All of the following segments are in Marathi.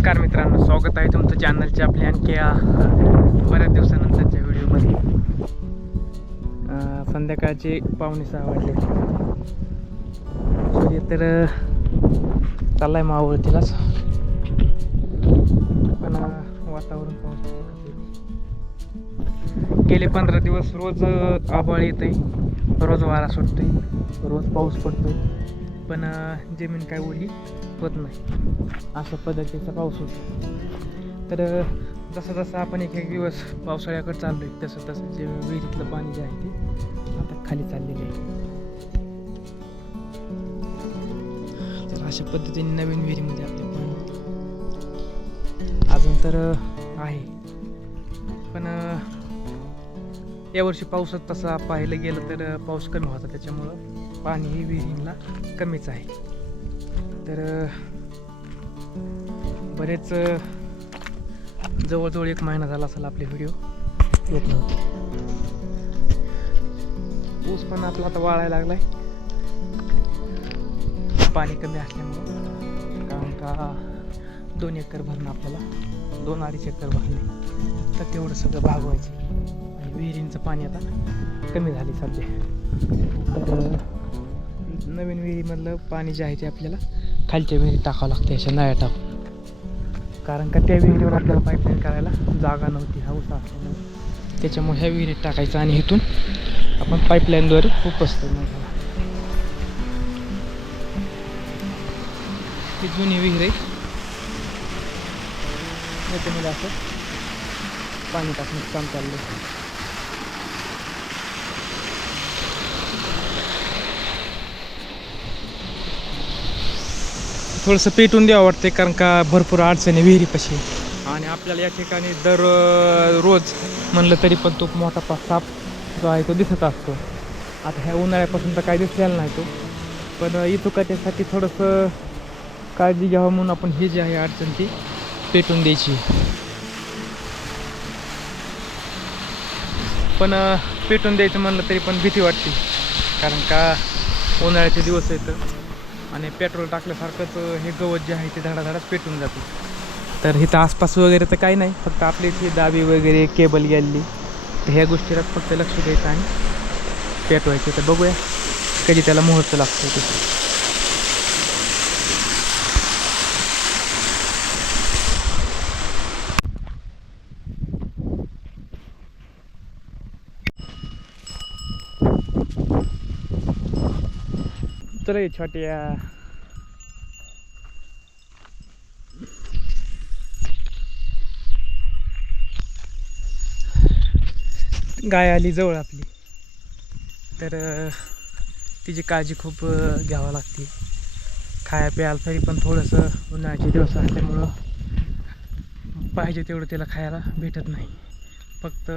नमस्कार मित्रांनो स्वागत आहे तुमचं चॅनलच्या आपल्या आणखी बऱ्याच दिवसानंतरच्या व्हिडिओमध्ये. संध्याकाळचे पाहुणे सहा वाजले. तर चाललाय मावळतीलाच. पण वातावरण पाऊस गेले पंधरा दिवस रोज आभाळ येत आहे रोज वारा सुटतोय. रोज पाऊस पडतोय. पण जमीन काय ओली होत नाही. अशा पद्धतीचा पाऊस होतो. तर जसं जसं आपण एक एक दिवस पावसाळ्याकडे चाललो आहे तसं तसं जे विहिरीतलं पाणी जे आहे ते आता खाली चाललेलं आहे. तर अशा पद्धतीने नवीन विहिरीमध्ये आपले पाणी अजून तर आहे. पण यावर्षी पावसात तसा पाहायला गेलं तर पाऊस कमी होता त्याच्यामुळं. पाणी ही विहिरीला कमीच आहे. तर बरेच जवळजवळ एक महिना झाला असेल आपले व्हिडिओ. येत नव्हते. ऊस पण आपला आता वाळायला लागलाय. पाणी कमी असल्यामुळं. कारण का दोन एकर भरणं आपल्याला दोन अडीच एकर भरणे तर तेवढं सगळं भागवायचे. आणि विहिरींचं पाणी आता कमी झाले सध्या. तर नवीन विहिरीमधलं पाणी जे आहे ते आपल्याला खालच्या विहिरीत टाकावं लागतं याच्या नळ्या टाकून. कारण का त्या विहिरीवर आपल्याला पाईपलाईन करायला जागा नव्हती हा हाऊस असल्यामुळे त्याच्यामुळे ह्या विहिरीत टाकायचं आणि इथून आपण पाईपलाईनद्वारे उपसतो मग ही जुनी विहीर आहे. त्याच्यामध्ये असं पाणी टाकण्याचं काम चाललं थोडंसं पेटून द्यावं वाटते कारण का भरपूर अडचणी विहिरीपाशी आणि आपल्याला या ठिकाणी दर रोज म्हणलं तरी पण तो मोठा पा साप जो आहे तो दिसत असतो. आता ह्या उन्हाळ्यापासून तर काही दिसलेला नाही तो. पण इतुकाच्यासाठी थोडंसं काळजी घ्यावं म्हणून आपण ही जी आहे अडचण ती पेटून द्यायची. पण पेटून द्यायचं म्हणलं तरी पण भीती वाटते. कारण का उन्हाळ्याचे दिवस आहेत. आणि पेट्रोल टाकल्यासारखंच हे गवत जे आहे ते धडाधडाच पेटून जाते. तर इथं आसपास वगैरे तर काही नाही फक्त आपली इथे दाबी वगैरे केबल गेलेली तर ह्या गोष्टीला फक्त लक्ष द्यायचं आणि पेटवायचं. तर बघूया कधी त्याला मुहूर्त लागतो तिथे तर हे छोट्या। गाय आली जवळ आपली. तर तिची काळजी खूप घ्यावं लागते. खाया प्यायला तरी पण थोडंसं उन्हाळ्याचे दिवस असल्यामुळं पाहिजे तेवढं त्याला खायला भेटत नाही. फक्त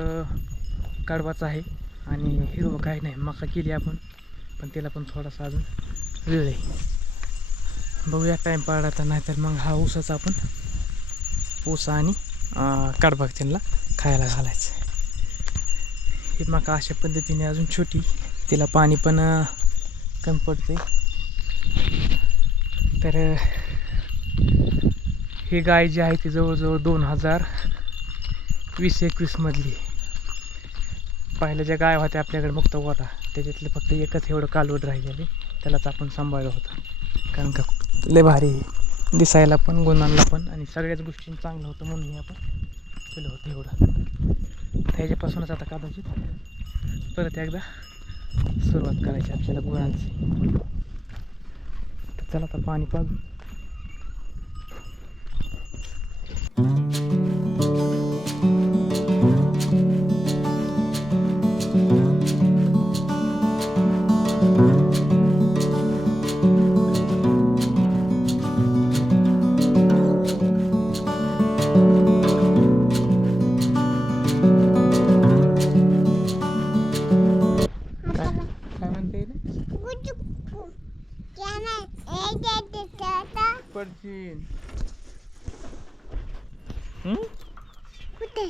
कडवाच आहे आणि हिरवं काही नाही. मका केली आपण. पण त्याला पण थोडासा अजून वेळ आहे. बघूया टाईम पाडला तर नाही तर मग हा ऊसाचा आपण ऊस आणि काढबाग कडबाग त्यांना खायला घालायचं. ही मका अशा पद्धतीने अजून छोटी तिला पाणी पण कमी पडते तर ही गाय जी आहे ती जवळजवळ दोन हजार वीस एकवीसमधली पहिल्या ज्या गाय होत्या आपल्याकडे मुक्त गोटा त्याच्यातले फक्त एकच एवढं कालवड राहिलेली त्यालाच आपण सांभाळलं होतं. कारण का लय भारी दिसायला पण गुणांना पण आणि सगळ्याच गोष्टी चांगलं होतं म्हणून हे आपण केलं होतं एवढं. त्याच्यापासूनच आता कदाचित परत एकदा सुरुवात करायची आपल्याला गुणांची तर चला आता पाणी पाजू. हो.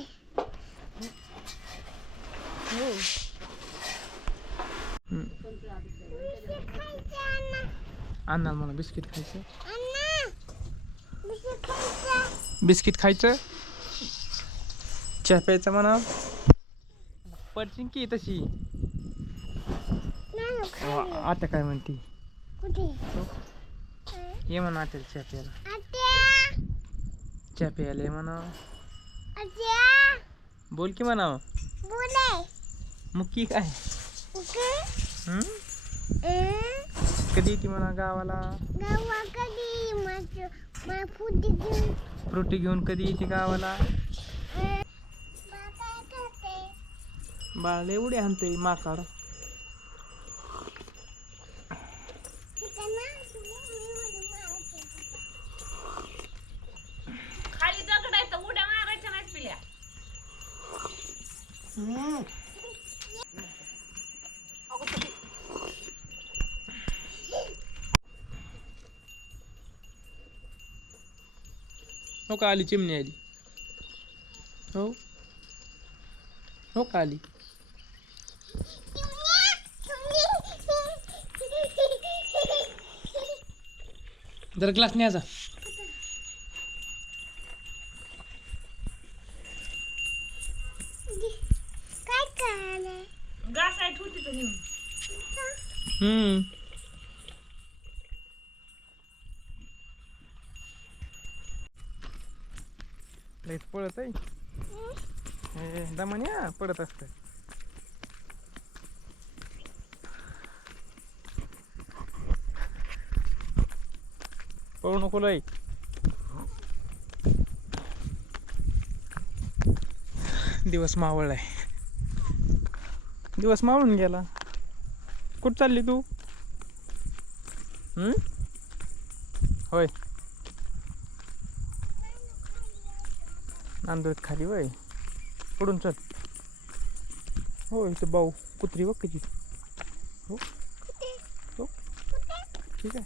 हम्म. आणणार मला बिस्किट खायचं बिस्किट खायचं चहा प्यायचा म्हणा. पडचिन की तशी. आ- आता काय म्हणते? ये म्हणा आता चहा प्यायला. चहा प्यायला ये म्हणा. बोल की म्हणा मुक्की काय? कधी येते म्हणा गावाला? फ्रुटी घेऊन. कधी येते गावाला? बाळ एवढे आणते माकाड खाली दगड आहे तर उड्या मारायच्या नाहीत पिल्या हो का आली चिमणी आली हो हो का आली जरा ग्लास न्यायचा हम्म. हेच पळत आहे. हे दमाने पडत असत पळू नको लय. दिवस मावळलाय दिवस मावळून गेला. कुठं चालली तू? होय. नांदोळत खाली वय. पुढून चल. हो इथं बाऊ कुत्री बघ किती. हो. हो. ठीक आहे.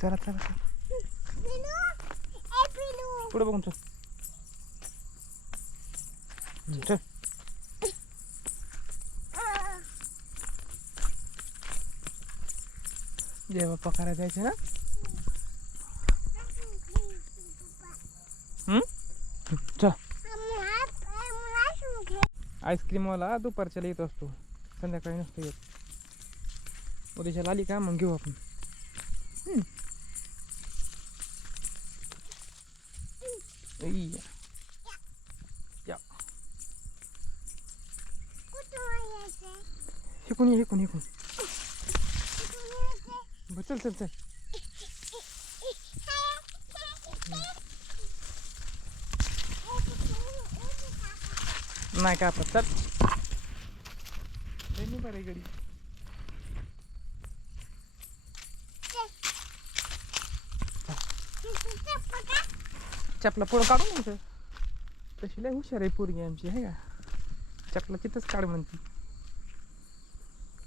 चला चला चला. पुढे बघून चल. चल. जय बाप्पा करायला जायचं ना हम्म? चल आईस्क्रीमवाला दुपारच्याला येत असतो. संध्याकाळी नसतो येत. उद्याच्याला आली का मग घेऊ आपण. शिकून या. ये. शिकून शिकून बरं चल चल चल. नाही का आपण चल. बरं गडी चपला पुढं काढून नव्हतं तशी लय हुशार आहे पोरगी आमची आहे का? चपला तिथंच काढ म्हणते.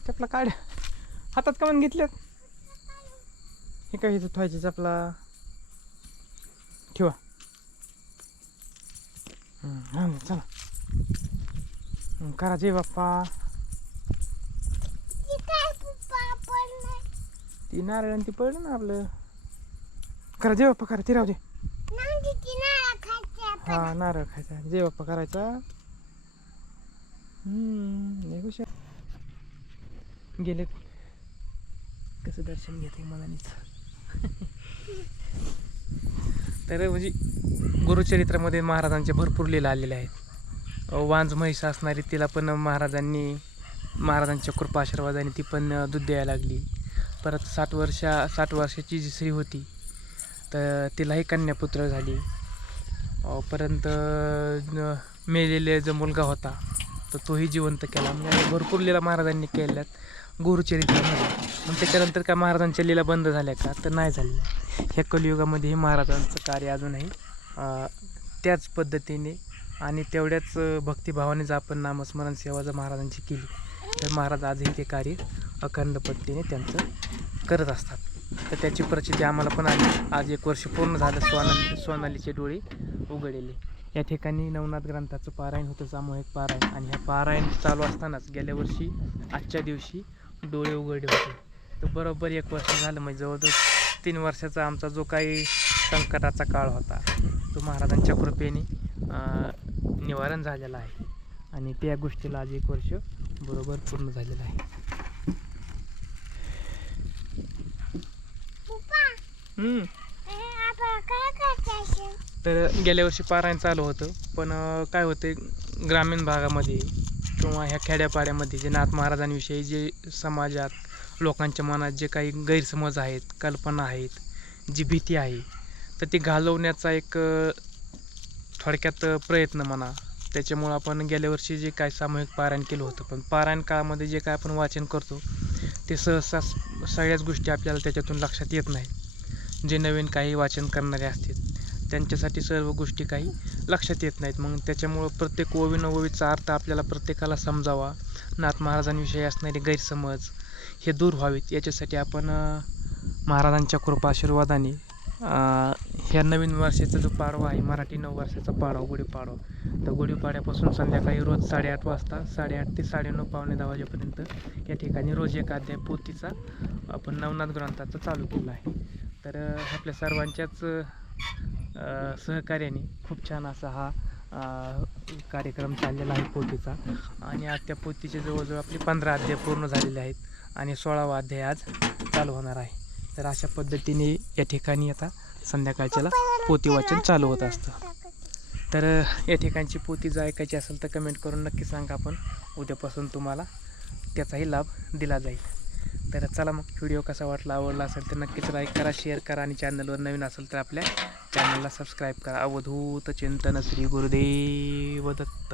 चपला काढ. हातात का म्हणून घेतल्यात. हे काय इथं ठेवायची चपला? ठेवा. हा चला. करा जय बाप्पा ती नारळ आणि ती पडलं ना आपलं करा जय बाप्पा करा ते राहू दे हा नारळ खायचा जय बाप्पा करायचा हम्म, गेले कसं दर्शन घेते मनानेच तर म्हणजे गुरुचरित्रामध्ये महाराजांच्या भरपूर लीला आलेल्या आहेत वांज म्हैस असणारी तिला पण महाराजांनी महाराजांच्या कृपा आशीर्वादाने ती पण दूध द्यायला लागली. परत साठ वर्षा साठ वर्षाची जी स्त्री होती तर तिलाही कन्यापुत्र झाली. परंत मेलेले जो मुलगा होता तर तोही जिवंत केला. म्हणजे भरपूर लीला महाराजांनी केल्यात. गुरुचरित्रामध्ये मग त्याच्यानंतर काय महाराजांच्या लीला बंद झाल्या का? तर नाही झाल्या. ह्या कलियुगामध्ये हे महाराजांचं कार्य अजूनही त्याच पद्धतीने आणि तेवढ्याच भक्तिभावानेच आपण नामस्मरण सेवा जर महाराजांची केली तर महाराज आजही ते कार्य अखंड पद्धतीने त्यांचं करत असतात. तर त्याची प्रचिती आम्हाला पण आली. आज एक वर्ष पूर्ण झालं सोनाली सोनालीचे डोळे उघडलेले. या ठिकाणी नवनाथ ग्रंथाचं पारायण होतं सामूहिक पारायण. आणि ह्या पारायण चालू असतानाच गेल्या वर्षी आजच्या दिवशी डोळे उघडले होते. तर बरोबर एक वर्ष झालं म्हणजे जवळजवळ तीन वर्षाचा आमचा जो काही संकटाचा काळ होता तो महाराजांच्या कृपेने निवारण झालेला आहे. आणि त्या गोष्टीला आज एक वर्ष बरोबर पूर्ण झालेलं आहे. तर गेल्या वर्षी पारायण चालू होतं. पण काय होते ग्रामीण भागामध्ये किंवा ह्या खेड्यापाड्यामध्ये जे नाथ महाराजांविषयी जे समाजात लोकांच्या मनात जे काही गैरसमज आहेत कल्पना आहेत जी भीती आहे तर ती घालवण्याचा एक थोडक्यात प्रयत्न म्हणा. त्याच्यामुळं आपण गेल्या वर्षी जे काय सामूहिक पारायण केलं होतं पण पारायण काळामध्ये जे काय आपण वाचन करतो ते सहसा सगळ्याच गोष्टी आपल्याला त्याच्यातून लक्षात येत नाही. जे नवीन काही वाचन करणारे असतील त्यांच्यासाठी सर्व गोष्टी काही लक्षात येत नाहीत. मग त्याच्यामुळं प्रत्येक ओवीनोवीचा अर्थ आपल्याला प्रत्येकाला समजावा. नाथ महाराजांविषयी असणारे गैरसमज हे दूर व्हावेत. याच्यासाठी आपण महाराजांच्या कृपा आशीर्वादाने ह्या नवीन वर्षाचा जो पाडवा आहे मराठी नऊ वर्षाचा पाडवा गुढीपाडवा. तर गुढीपाड्यापासून संध्याकाळी रोज साडेआठ वाजता साडेआठ ते साडेनऊ पावणे दहा वाजेपर्यंत या ठिकाणी रोज एक अध्याय पोथीचा आपण नवनाथ ग्रंथाचा चालू केला आहे. तर आपल्या सर्वांच्याच सहकार्याने खूप छान असा हा कार्यक्रम चाललेला आहे पोथीचा. आणि आज त्या पोथीचे जवळजवळ आपले पंधरा अध्याय पूर्ण झालेले आहेत आणि सोळावा अध्याय आज चालू होणार आहे. तर अशा पद्धतीने या ठिकाणी आता संध्याकाळच्याला पोती वाचन चालू होत असतं. तर या ठिकाणची पोती जर ऐकायची असेल तर कमेंट करून नक्की सांगा आपण. उद्यापासून तुम्हाला त्याचाही लाभ दिला जाईल. तर चला मग व्हिडिओ कसा वाटला आवडला असेल तर नक्कीच लाईक करा शेअर करा आणि चॅनलवर नवीन असेल तर आपल्या चॅनलला सबस्क्राईब करा. अवधूत चिंतन श्री गुरुदेव दत्त